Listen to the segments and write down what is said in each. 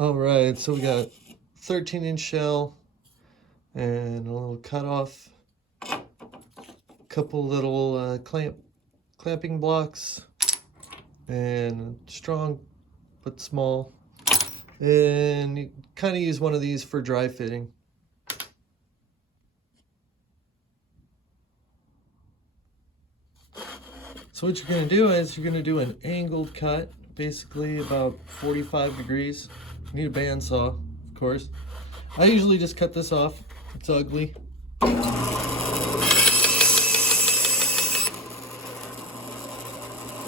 All right, so we got 13-inch shell and a little cutoff, a couple little clamping blocks, and strong but small. And you kind of use one of these for dry fitting. So what you're going to do is you're going to do an angled cut, basically about 45 degrees. You need a bandsaw, of course. I usually just cut this off. It's ugly.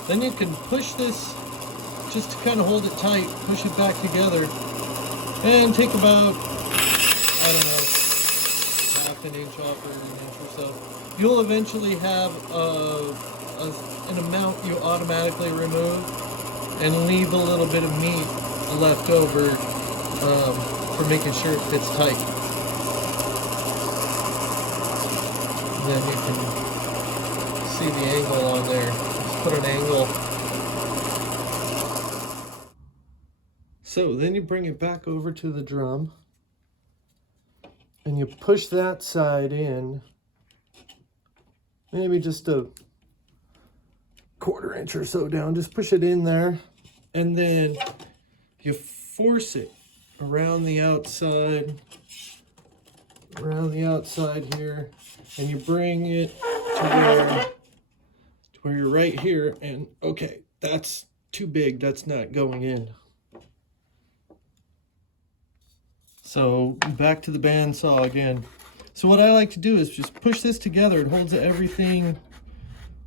Then you can push this just to kind of hold it tight, push it back together, and take about, I don't know, half an inch off or an inch or so. You'll eventually have an amount you automatically remove and leave a little bit of meat left over for making sure it fits tight. And then you can see the angle on there. Just put an angle. So then you bring it back over to the drum and you push that side in, maybe just a quarter inch or so down. Just push it in there, and then you force it around the outside here, and you bring it to where you're right here, and okay, that's too big, that's not going in. So back to the bandsaw again. So what I like to do is just push this together. It holds everything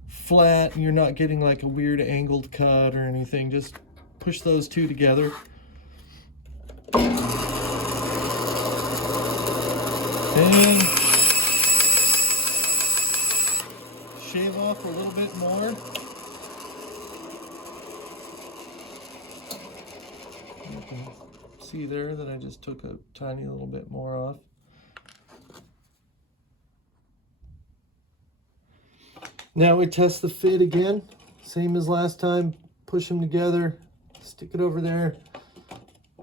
flat and you're not getting like a weird angled cut or anything. Just push those two together. And shave off a little bit more. You can see there that I just took a tiny little bit more off. Now we test the fit again, same as last time. Push them together, stick it over there.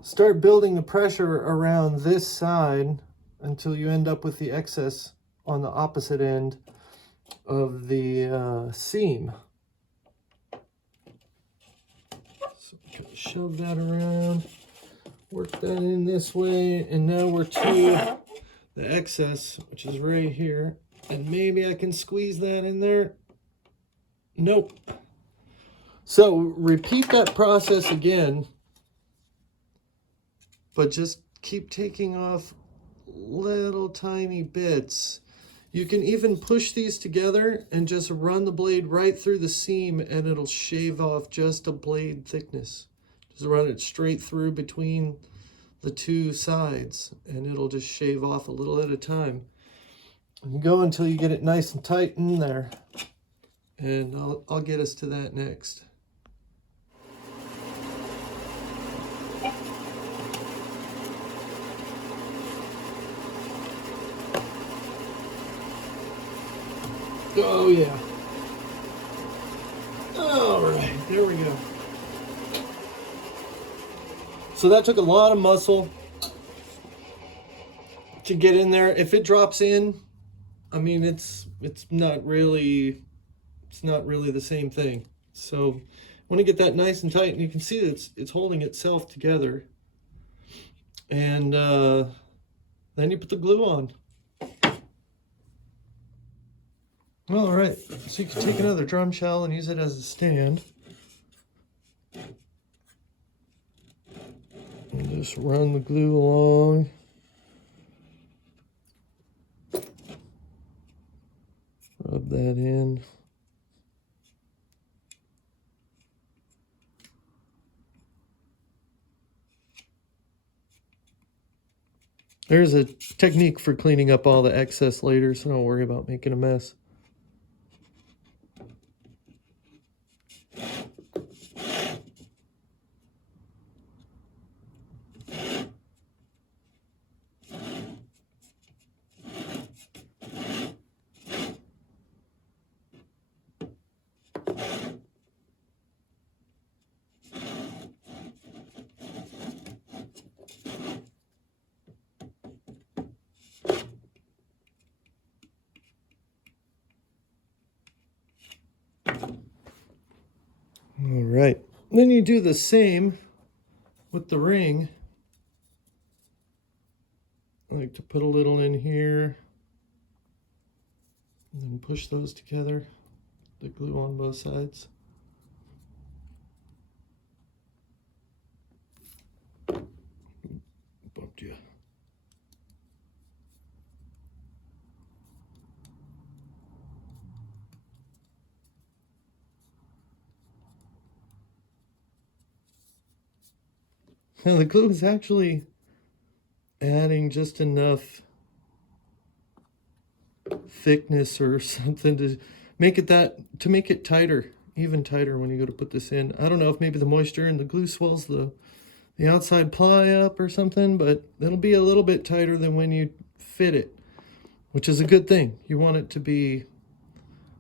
Start building the pressure around this side until you end up with the excess on the opposite end of the seam. So shove that around, work that in this way, and now we're to the excess, which is right here. And maybe I can squeeze that in there. Nope. So repeat that process again, but just keep taking off little tiny bits. You can even push these together and just run the blade right through the seam and it'll shave off just a blade thickness. Just run it straight through between the two sides and it'll just shave off a little at a time. And go until you get it nice and tight in there. And I'll get us to that next. Oh yeah. All right, there we go. So that took a lot of muscle to get in there. If it drops in, I mean, it's not really the same thing. So I want to get that nice and tight, and you can see that it's holding itself together. And then you put the glue on. All right, so you can take another drum shell and use it as a stand. And just run the glue along. Rub that in. There's a technique for cleaning up all the excess later, so don't worry about making a mess. right. Then you do the same with the ring. I like to put a little in here and then push those together, the glue on both sides. Bumped you. Now the glue is actually adding just enough thickness or something to make it tighter, even tighter when you go to put this in. I don't know if maybe the moisture in the glue swells the outside ply up or something, but it'll be a little bit tighter than when you fit it, which is a good thing. You want it to be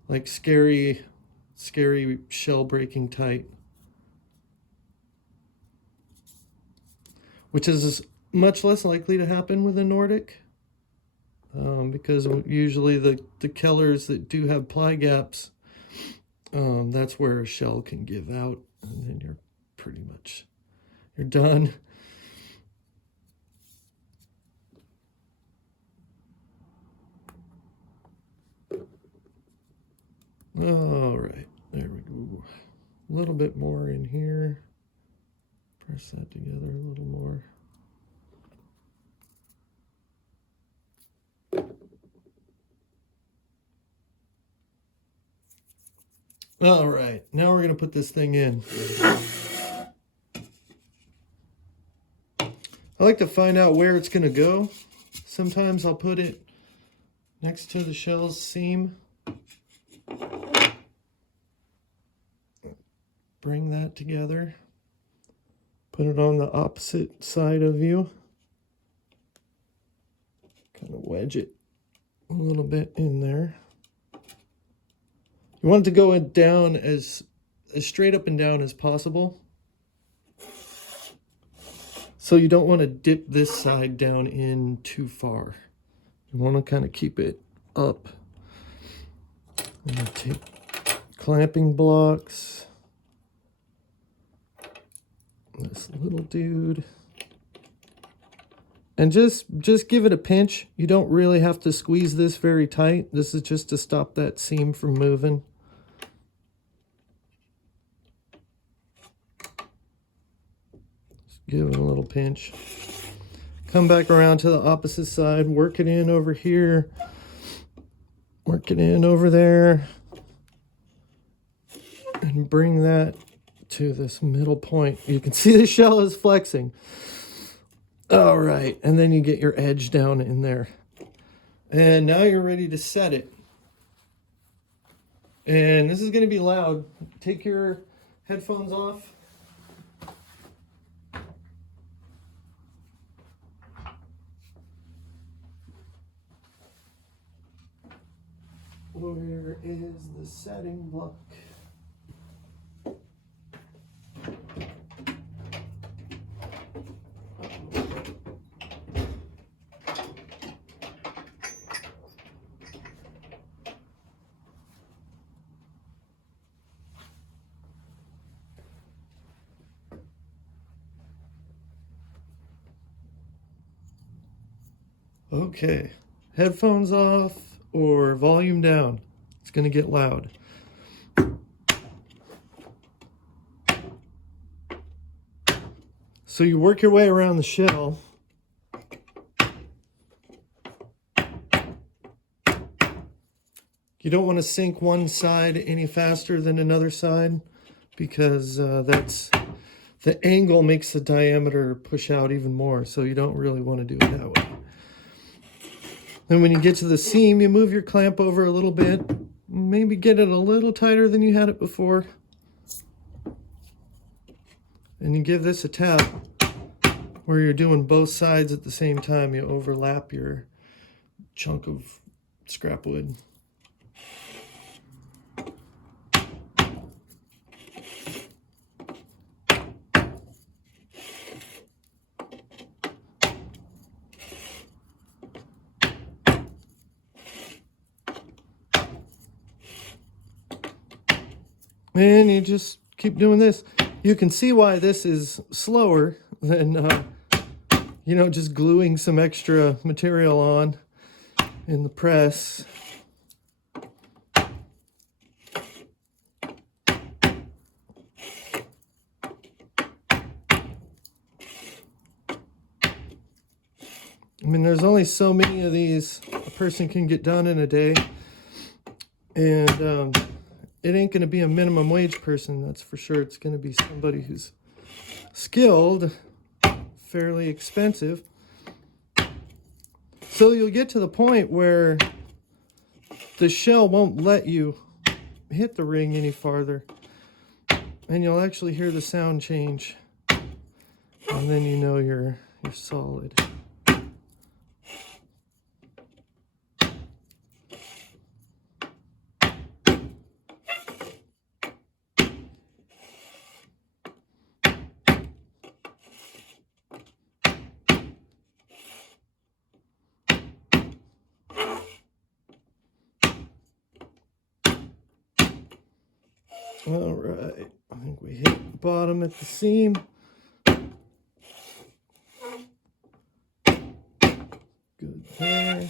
like scary shell breaking tight, which is much less likely to happen with a Nordic, because usually the Kellers that do have ply gaps, that's where a shell can give out, and then you're done. All right, there we go. A little bit more in here. Press that together a little more. All right, now we're going to put this thing in. I like to find out where it's going to go. Sometimes I'll put it next to the shell's seam. Bring that together. Put it on the opposite side of you. Kind of wedge it a little bit in there. You want it to go down as straight up and down as possible. So you don't want to dip this side down in too far. You want to kind of keep it up. I'm going to take clamping blocks. This little dude. And just give it a pinch. You don't really have to squeeze this very tight. This is just to stop that seam from moving. Just give it a little pinch. Come back around to the opposite side. Work it in over here. Work it in over there. And bring that to this middle point. You can see the shell is flexing. All right, and then you get your edge down in there. And now you're ready to set it. And this is going to be loud. Take your headphones off. Where is the setting block? Okay, headphones off or volume down. It's going to get loud. So you work your way around the shell. You don't want to sink one side any faster than another side, because the angle makes the diameter push out even more, so you don't really want to do it that way. Then when you get to the seam, you move your clamp over a little bit. Maybe get it a little tighter than you had it before. And you give this a tap where you're doing both sides at the same time. You overlap your chunk of scrap wood. And you just keep doing this. You can see why this is slower than, you know, just gluing some extra material on in the press. I mean, there's only so many of these a person can get done in a day. And it ain't going to be a minimum wage person, that's for sure. It's going to be somebody who's skilled, fairly expensive. So you'll get to the point where the shell won't let you hit the ring any farther. And you'll actually hear the sound change. And then you know you're solid. All right, I think we hit the bottom at the seam. Good there.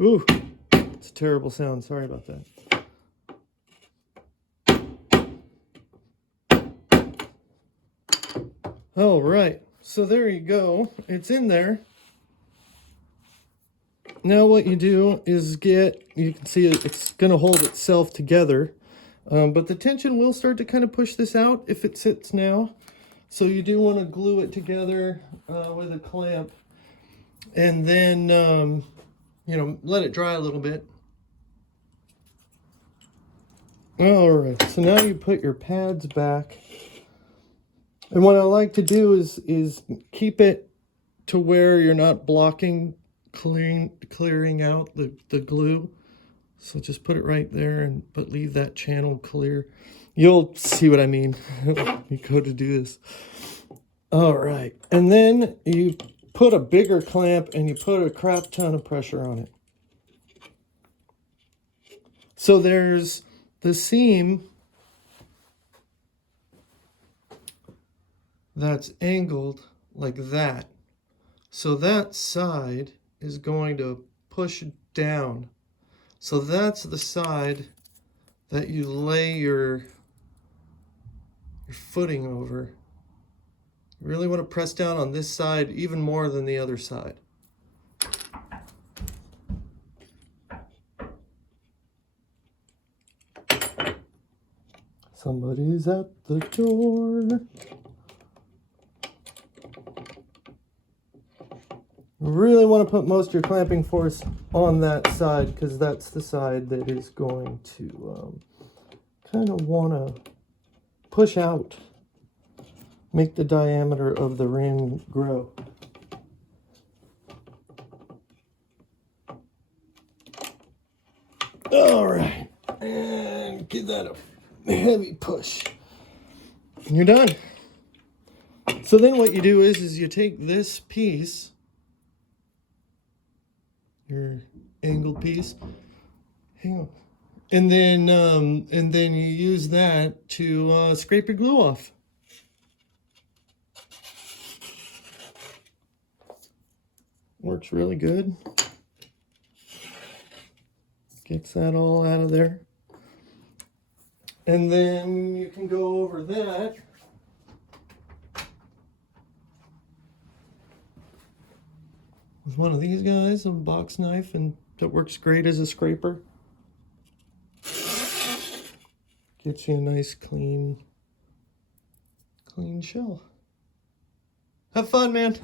Ooh, it's a terrible sound. Sorry about that. All right, so there you go. It's in there. Now what you do is you can see it's going to hold itself together, but the tension will start to kind of push this out if it sits now. So you do want to glue it together with a clamp, and then, you know, let it dry a little bit. All right, so now you put your pads back. And what I like to do is keep it to where you're not blocking clearing out the glue. So just put it right there, but leave that channel clear. You'll see what I mean. You go to do this. All right, and then you put a bigger clamp and you put a crap ton of pressure on it. So there's the seam that's angled like that. So that side is going to push down. So that's the side that you lay your footing over. You really want to press down on this side even more than the other side. Somebody's at the door. Really want to put most of your clamping force on that side, because that's the side that is going to kind of want to push out, make the diameter of the ring grow. All right, and give that a heavy push. And you're done. So then what you do is you take this piece, your angled piece, hang on, and then you use that to scrape your glue off. Works really good. Gets that all out of there. And then you can go over that with one of these guys, a box knife, and that works great as a scraper. Gets you a nice clean shell. Have fun, man.